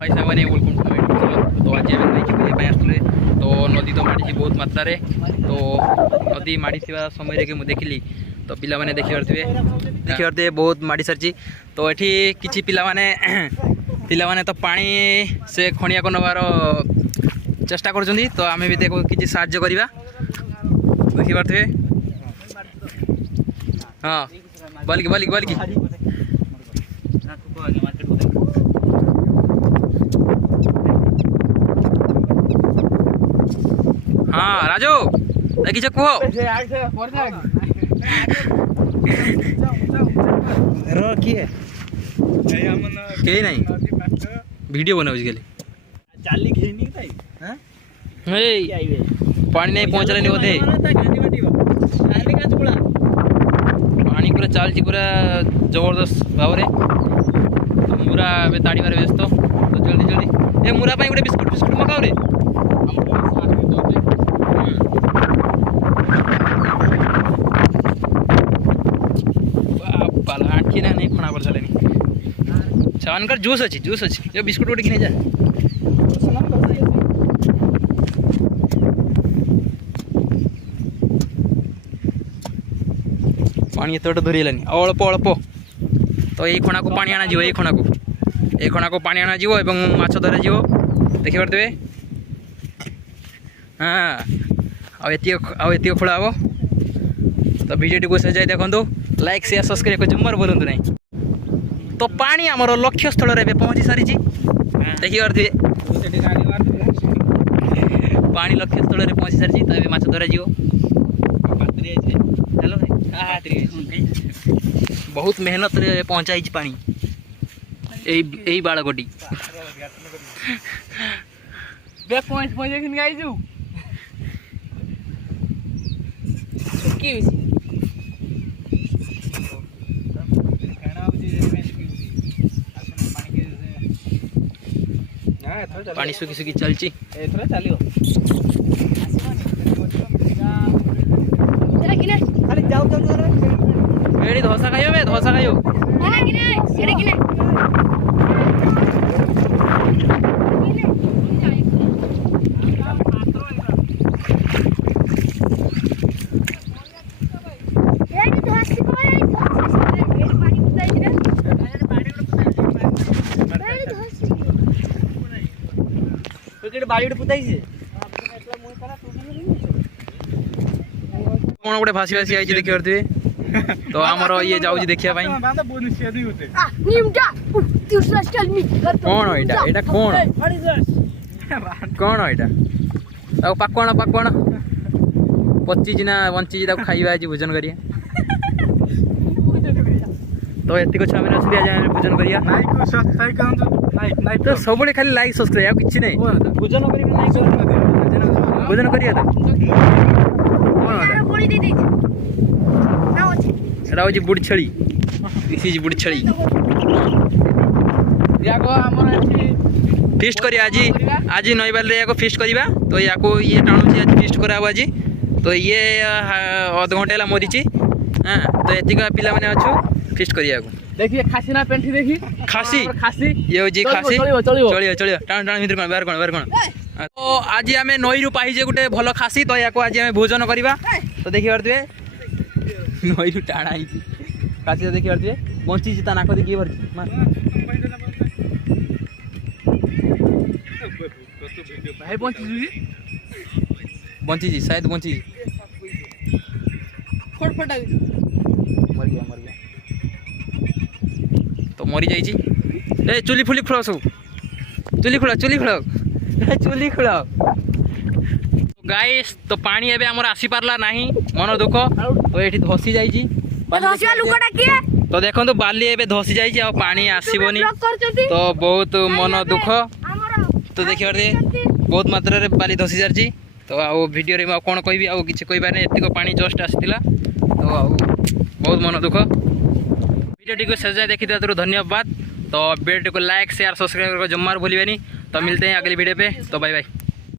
भाई साहब welcome to my YouTube. तो आज आम नदी बुझे आसुले तो नदी तो माड़ी बहुत मात्रा रे तो नदी माड़ी समय कि देखिली तो पिला माने देखि पारे बहुत माड़ी सारी तो ये किसी पिला माने तो पानी से खणिया को नबार चेष्टा कर तो आम भी देखो किसी साहाଯ୍य करवा देखि पारे। हाँ बोल की हाँ राजू देखी कह कहीं नहीं वीडियो बनाऊ पानी नहीं पहुँचल बोधे पानी पूरा चलती पूरा जबरदस्त भाव तो मुरा ताड़ी बारे व्यस्त तो जल्दी जल्दी ए मुरा गोटे बिस्कुट बिस्कुट मगाओ रे आँखी ना नहीं खणा कर चलेनी छानकर जूस अच्छी जो बिस्कुट गोटे कि जा पानी एत धरीलानी अल्प अल्प तो यही खणा को पानी आना ये खणा को पानी आना माछ धरा देखि पारे। हाँ आती खोला हम तो वीडियो को से जाए देखो लाइक शेयर सब्सक्राइब जमार बोलूँ नहीं तो पानी आमर लक्ष्य स्थल पहुँची सारी देखी पारे पानी लक्ष्य स्थल पहुँची सारी तो ये माछ धरा बहुत मेहनत रे पहुँचाई पानी यही बाड़गटी पानी सुखी सुखी चलची धोसा खाइयो कौन गोटे भासी भासी आई देखी पारे तो आमर ये जाऊँ देखा कौन यहाँ कौन यहाँ पाकुआण पची ना बंची खाइबा आज भोजन करिया तो ये छुआ मैंने अच्छे भोजन करिया तो सब खाली लाइक सब्सक्राइब किसी नहीं भोजन करिया एटा हूँ बुढ़ी छेली बुढ़ी छेली फिस्ट करिया आज नईबाल या फिस्ट करवा तो या ये टाणुची आज फिस्ट करा आज तो ये अध घंटे है मरीची। हाँ तो ये पिला मैंने अच्छु फिस्ट करिया देखिए खासी ना पेंटी देखी खासी ये हूँ खासी चलिए टाण टाण भर बाहर कौन तो आज आम नई रू पाइजे गोटे भल खासी तो या आज आम भोजन करवा तो देखी पारे नई रू टाणा खासी तो देखी पारे बंची ता नाक देखिए भरी बंची शायद बंची मर गया तो मरी जाइए चुली फुली खोल सब चुली खोल गाइस तो पानी एबे हमर आसी पारला नहीं मन दुख तो ये धसी जाइए तो देखो तो बाली एबे धसी जाइए आ पानी आसीबनी तो बहुत मन दुख तो देखिए बहुत मात्रा रे बाली धसी जारची तो आउ वीडियो रे कौन कहबी आउ किछि कहबार नहीं एतिको पानी जस्ट आसीला तो आउ बहुत मन दुख वीडियो को शेष जाए देखी धन्यवाद। तो वीडियो को लाइक शेयर सब्सक्राइब जमार भूलिए तो मिलते हैं अगली वीडियो पे तो बाय बाय।